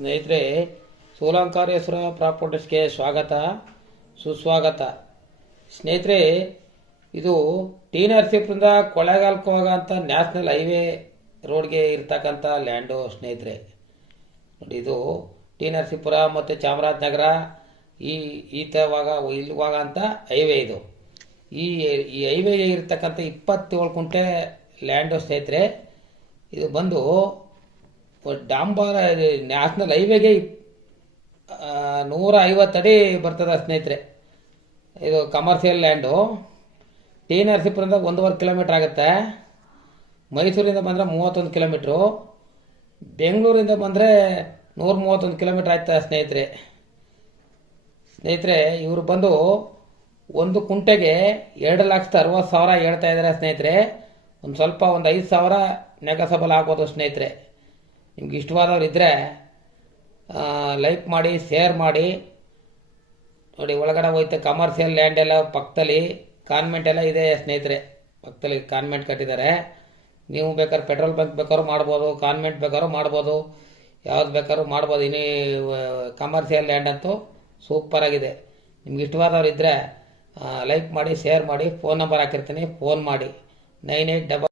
ಸ್ನೇಹಿತರೆ ಸೋಲಾಂಕಾರೇಶ್ವರ ಪ್ರಾಪರ್ಟೀಸ್ಗೆ ಸ್ವಾಗತ, ಸುಸ್ವಾಗತ. ಸ್ನೇಹಿತರೆ, ಇದು ಟಿ ನರಸೀಪುರದಿಂದ ಕೊಳ್ಳೇಗಾಲಕ್ಕೆ ಅಂತ ನ್ಯಾಷನಲ್ ಹೈವೇ ರೋಡ್ಗೆ ಇರ್ತಕ್ಕಂಥ ಲ್ಯಾಂಡು ಸ್ನೇಹಿತರೆ. ನೋಡಿ, ಇದು ಟಿ ನರಸೀಪುರ ಮತ್ತು ಚಾಮರಾಜನಗರ ಈ ಈತವಾಗ ಇಲ್ವಾಗ ಅಂತ ಹೈವೇ ಇದು. ಈ ಈ ಹೈವೇಗೆ ಇರ್ತಕ್ಕಂಥ ಇಪ್ಪತ್ತೇಳು ಕುಂಟೆ ಲ್ಯಾಂಡು ಸ್ನೇಹಿತರೆ, ಇದು ಬಂದು ಡಾಂಬಾರ ನ್ಯಾಷನಲ್ ಹೈವೇಗೆ ನೂರ ಐವತ್ತಡಿ ಬರ್ತದೆ ಸ್ನೇಹಿತರೆ. ಇದು ಕಮರ್ಷಿಯಲ್ ಲ್ಯಾಂಡು ಟಿ ನರಸೀಪುರದಿಂದ ಒಂದೂವರೆ ಕಿಲೋಮೀಟ್ರ್ ಆಗುತ್ತೆ. ಮೈಸೂರಿಂದ ಬಂದರೆ ಮೂವತ್ತೊಂದು ಕಿಲೋಮೀಟ್ರು. ಬೆಂಗಳೂರಿಂದ ಬಂದರೆ ನೂರ ಮೂವತ್ತೊಂದು ಕಿಲೋಮೀಟ್ರ್ ಆಯ್ತಾ ಸ್ನೇಹಿತರೆ. ಸ್ನೇಹಿತರೆ, ಇವರು ಬಂದು ಒಂದು ಕುಂಟೆಗೆ ಎರಡು ಲಕ್ಷದ ಅರವತ್ತು ಸಾವಿರ ಹೇಳ್ತಾ ಇದ್ದಾರೆ ಸ್ನೇಹಿತರೆ. ಒಂದು ಸ್ವಲ್ಪ ಒಂದು ಐದು ಸಾವಿರ ನೆಗಸಬಲ್ ಆಗ್ಬೋದು ಸ್ನೇಹಿತರೆ. ನಿಮ್ಗೆ ಇಷ್ಟವಾದವ್ರು ಇದ್ದರೆ ಲೈಕ್ ಮಾಡಿ ಶೇರ್ ಮಾಡಿ. ನೋಡಿ, ಒಳಗಡೆ ಹೋಯ್ತು ಕಮರ್ಷಿಯಲ್ ಲ್ಯಾಂಡ್ ಎಲ್ಲ ಪಕ್ಕದಲ್ಲಿ ಕಾನ್ವೆಂಟ್ ಎಲ್ಲ ಇದೆ ಸ್ನೇಹಿತರೆ. ಪಕ್ಕದಲ್ಲಿ ಕಾನ್ವೆಂಟ್ ಕಟ್ಟಿದ್ದಾರೆ. ನೀವು ಬೇಕಾದ್ರೆ ಪೆಟ್ರೋಲ್ ಬಂಕ್ ಬೇಕಾದ್ರೂ ಮಾಡ್ಬೋದು ಕಾನ್ವೆಂಟ್ ಬೇಕಾದ್ರೂ ಮಾಡ್ಬೋದು, ಯಾವ್ದು ಬೇಕಾದ್ರೂ ಮಾಡ್ಬೋದು. ಇನ್ನು ಕಮರ್ಷಿಯಲ್ ಲ್ಯಾಂಡ್ ಅಂತೂ ಸೂಪರ್ ಆಗಿದೆ. ನಿಮ್ಗೆ ಇಷ್ಟವಾದವ್ರು ಇದ್ದರೆ ಲೈಕ್ ಮಾಡಿ ಶೇರ್ ಮಾಡಿ ಫೋನ್ ನಂಬರ್ ಹಾಕಿರ್ತೀನಿ ಫೋನ್ ಮಾಡಿ. Nine eight double